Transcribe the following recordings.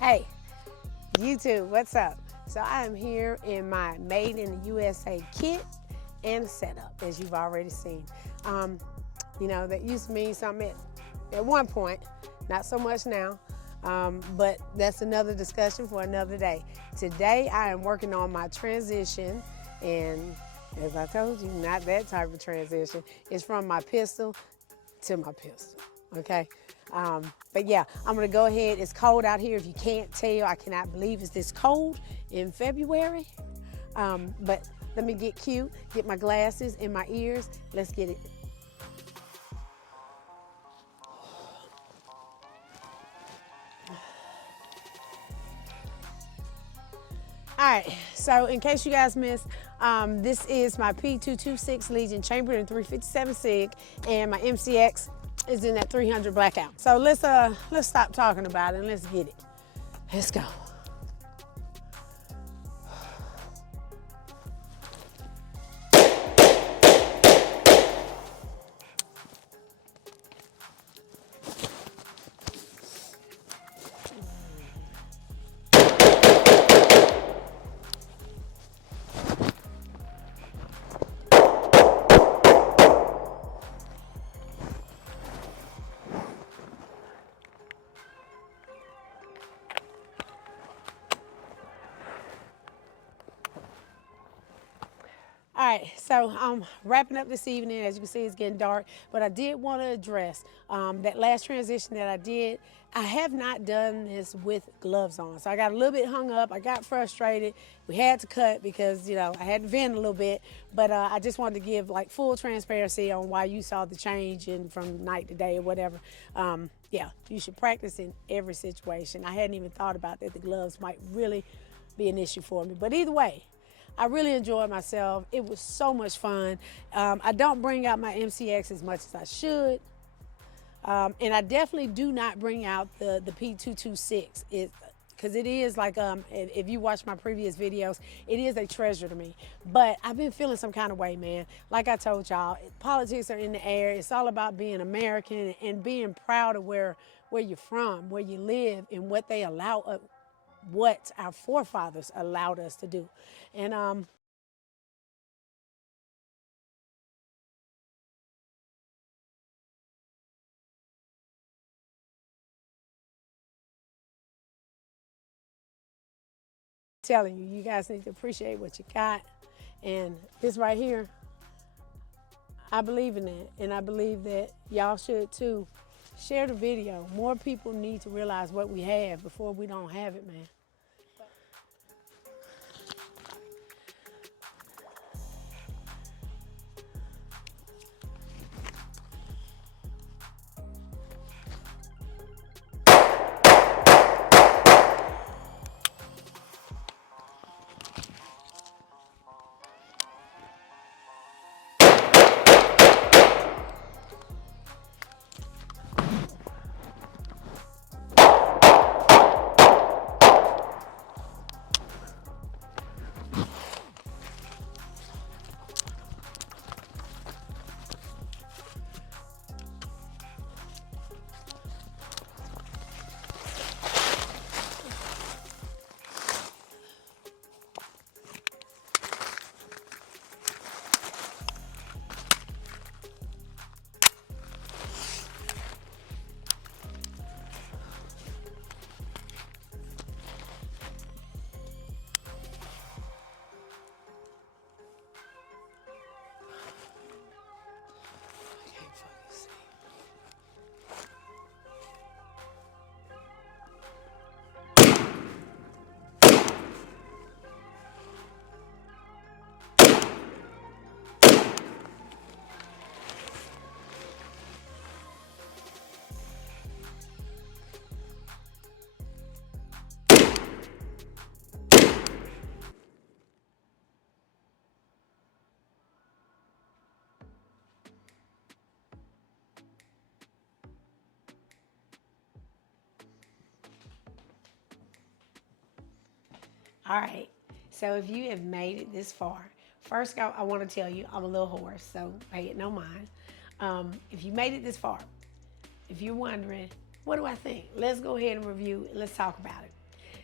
Hey, YouTube, what's up? So I am here in my Made in the USA kit and setup, as you've already seen. That used to mean something at one point, not so much now, but that's another discussion for another day. Today I am working on my transition, and as I told you, not that type of transition. It's from my pistol to my pistol, okay? But yeah, I'm gonna go ahead. It's cold out here. If you can't tell, I cannot believe it's this cold in February. But let me get cute, get my glasses in my ears. Let's get it. All right, so in case you guys missed, this is my P226 Legion chambered in 357 SIG, and my MCX is in that 300 blackout. So let's stop talking about it and let's get it. Let's go. All right, so I'm wrapping up this evening. As you can see, it's getting dark, but I did want to address that last transition that I did. I have not done this with gloves on, so I got a little bit hung up. I got frustrated. We had to cut because, I had to vent a little bit, but I just wanted to give like full transparency on why you saw the change in from night to day or whatever. Yeah, you should practice in every situation. I hadn't even thought about that the gloves might really be an issue for me, but either way, I really enjoyed myself. It was so much fun. I don't bring out my MCX as much as I should. And I definitely do not bring out the P226. Because it is like, if you watch my previous videos, it is a treasure to me. But I've been feeling some kind of way, man. Like I told y'all, politics are in the air. It's all about being American and being proud of where you're from, where you live, and what they allow what our forefathers allowed us to do. And telling you, you guys need to appreciate what you got. And this right here, I believe in that. And I believe that y'all should too. Share the video. More people need to realize what we have before we don't have it, man. All right, so if you have made it this far, first I want to tell you I'm a little hoarse, so pay it no mind. If you made it this far, if you're wondering, what do I think? Let's go ahead and review it. Let's talk about it.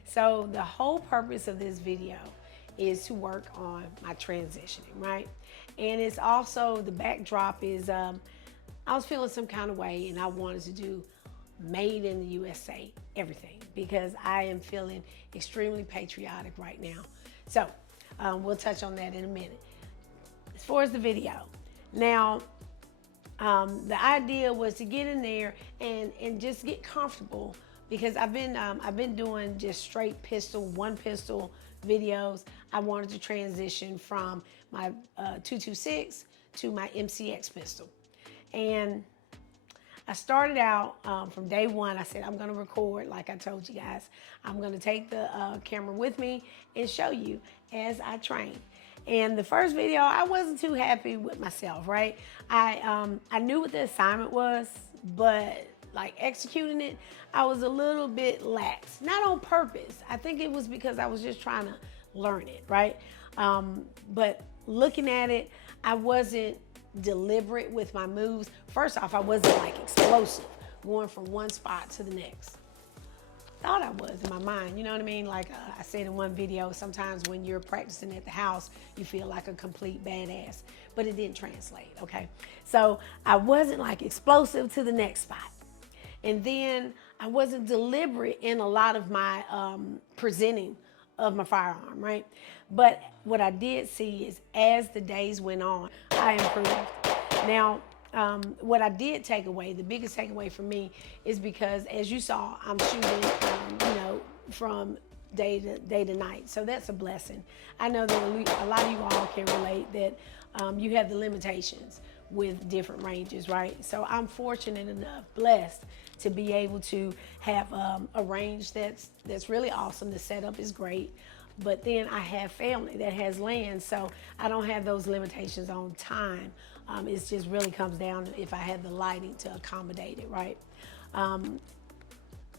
So the whole purpose of this video is to work on my transitioning, right? And it's also, the backdrop is I was feeling some kind of way and I wanted to do made in the USA everything, because I am feeling extremely patriotic right now. So we'll touch on that in a minute. As far as the video, now the idea was to get in there and just get comfortable, because I've been doing just straight pistol, one pistol videos. I wanted to transition from my 226 to my MCX pistol, and I started out from day one. I said, I'm going to record, like I told you guys. I'm going to take the camera with me and show you as I train. And the first video, I wasn't too happy with myself, right? I knew what the assignment was, but like executing it, I was a little bit lax. Not on purpose. I think it was because I was just trying to learn it, right? But looking at it, I wasn't deliberate with my moves. First off, I wasn't like explosive, going from one spot to the next. Thought I was in my mind, you know what I mean? Like I said in one video, sometimes when you're practicing at the house, you feel like a complete badass, but it didn't translate, okay? So I wasn't like explosive to the next spot. And then I wasn't deliberate in a lot of my presenting of my firearm, right? But what I did see is as the days went on, I improved. Now, what I did take away, the biggest takeaway for me, is because as you saw, I'm shooting, from day to night. So that's a blessing. I know that a lot of you all can relate that you have the limitations with different ranges, right? So I'm fortunate enough, blessed, to be able to have a range that's really awesome. The setup is great. But then I have family that has land, so I don't have those limitations on time. It just really comes down to if I have the lighting to accommodate it, right?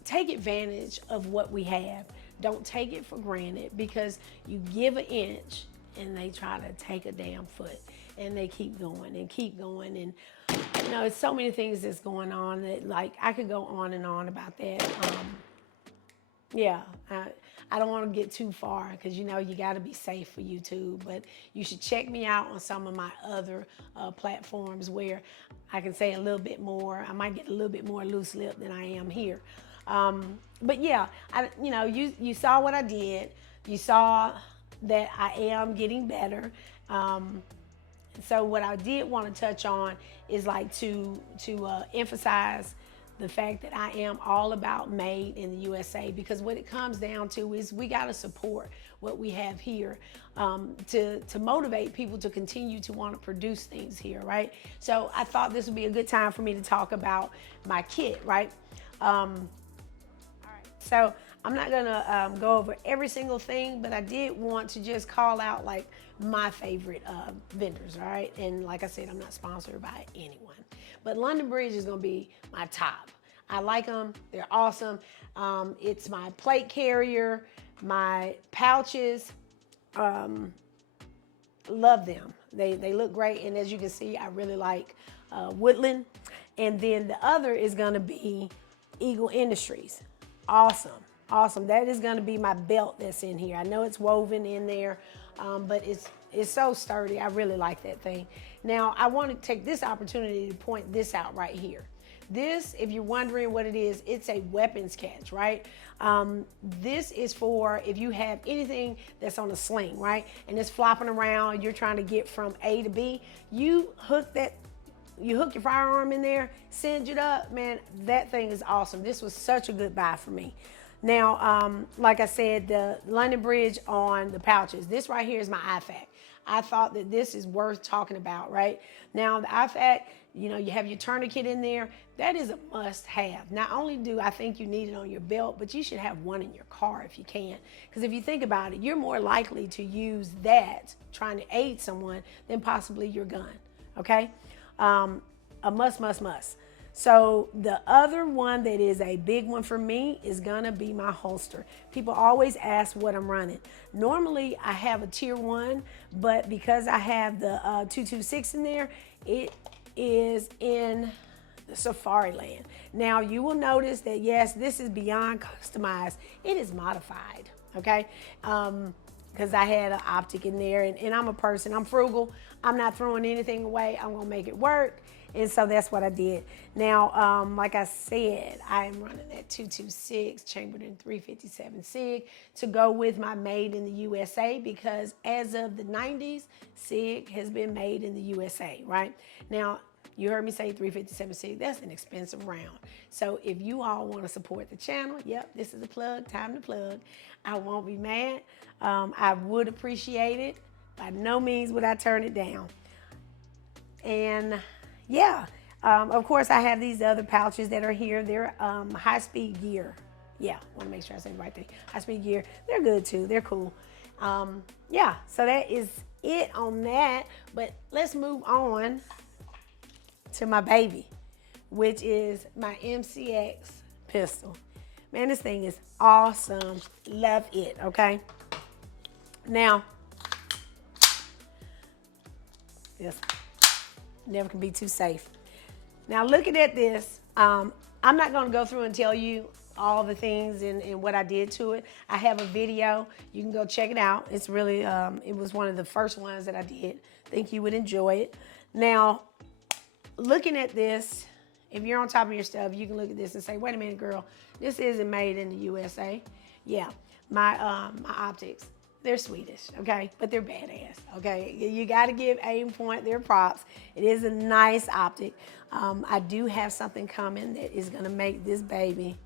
Take advantage of what we have. Don't take it for granted, because you give an inch and they try to take a damn foot, and they keep going and keep going. And it's so many things that's going on that, like, I could go on and on about that. I don't want to get too far, because you got to be safe for YouTube, but you should check me out on some of my other platforms where I can say a little bit more. I might get a little bit more loose lip than I am here. But yeah, you saw what I did. You saw that I am getting better. So what I did want to touch on is like to emphasize the fact that I am all about made in the USA, because what it comes down to is we got to support what we have here to motivate people to continue to want to produce things here, right? So I thought this would be a good time for me to talk about my kit, right? All right. So I'm not gonna go over every single thing, but I did want to just call out like my favorite vendors, all right? And like I said, I'm not sponsored by anyone. But London Bridge is gonna be my top. I like them, they're awesome. It's my plate carrier, my pouches, love them. They look great, and as you can see, I really like Woodland. And then the other is gonna be Eagle Industries. Awesome, awesome. That is gonna be my belt that's in here. I know it's woven in there, but it's so sturdy. I really like that thing. Now, I want to take this opportunity to point this out right here. This, if you're wondering what it is, it's a weapons catch, right? This is for if you have anything that's on a sling, right? And it's flopping around, you're trying to get from A to B. You hook your firearm in there, cinch it up, man, that thing is awesome. This was such a good buy for me. Now, like I said, the London Bridge on the pouches, this right here is my IFAK. I thought that this is worth talking about, right? Now, the IFAK, you have your tourniquet in there. That is a must-have. Not only do I think you need it on your belt, but you should have one in your car if you can. Because if you think about it, you're more likely to use that trying to aid someone than possibly your gun, okay? A must. So the other one that is a big one for me is gonna be my holster. People always ask what I'm running. Normally I have a tier 1, but because I have the 226 in there, it is in Safari Land. Now you will notice that yes, this is beyond customized. It is modified, okay? Because I had an optic in there, and I'm a person, I'm frugal. I'm not throwing anything away. I'm gonna make it work. And so that's what I did. Now, like I said, I am running that 226 chambered in 357 SIG to go with my made in the USA, because as of the 90s, SIG has been made in the USA, right? Now, you heard me say 357 SIG, that's an expensive round. So if you all want to support the channel, yep, this is a plug, time to plug. I won't be mad. I would appreciate it. By no means would I turn it down. And yeah, of course I have these other pouches that are here. They're high-speed gear. Yeah, want to make sure I say the right thing. High-speed gear, they're good too, they're cool. Yeah, so that is it on that. But let's move on to my baby, which is my MCX pistol. Man, this thing is awesome. Love it, okay? Now, this never can be too safe. Now, looking at this, I'm not going to go through and tell you all the things and what I did to it. I have a video. You can go check it out. It's really, it was one of the first ones that I did. Think you would enjoy it. Now, looking at this, if you're on top of your stuff, you can look at this and say, wait a minute, girl, this isn't made in the USA. Yeah, my optics, they're Swedish, okay? But they're badass, okay? You gotta give Aim Point their props. It is a nice optic. I do have something coming that is gonna make this baby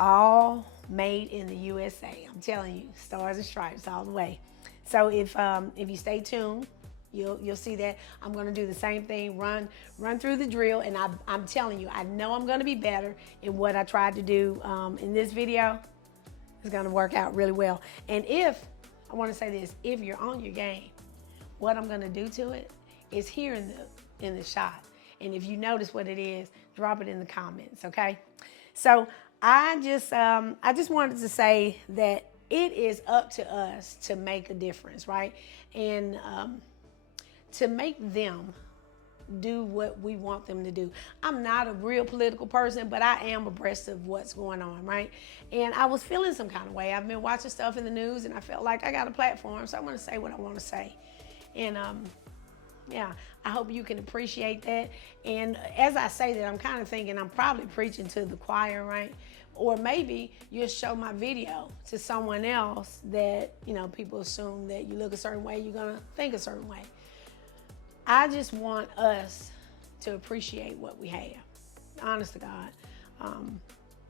all made in the USA. I'm telling you, stars and stripes all the way. So if you stay tuned, you'll see that I'm gonna do the same thing, run through the drill, and I'm telling you, I know I'm gonna be better in what I tried to do in this video. It's gonna work out really well. And I wanna say this, if you're on your game, what I'm gonna do to it is here in the shot. And if you notice what it is, drop it in the comments, okay? So I just wanted to say that it is up to us to make a difference, right? And to make them do what we want them to do. I'm not a real political person, but I am abreast of what's going on, right? And I was feeling some kind of way. I've been watching stuff in the news, and I felt like I got a platform, so I'm gonna say what I wanna say. And yeah, I hope you can appreciate that. And as I say that, I'm kind of thinking I'm probably preaching to the choir, right? Or maybe you'll show my video to someone else that, you know, people assume that you look a certain way, you're gonna think a certain way. I just want us to appreciate what we have. Honest to God.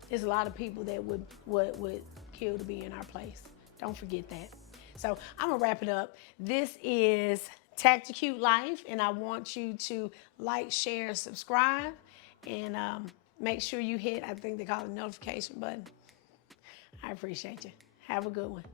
There's a lot of people that would kill to be in our place. Don't forget that. So I'm gonna wrap it up. This is TactiCuteLife, and I want you to like, share, subscribe, and make sure you hit, I think they call it the notification button. I appreciate you. Have a good one.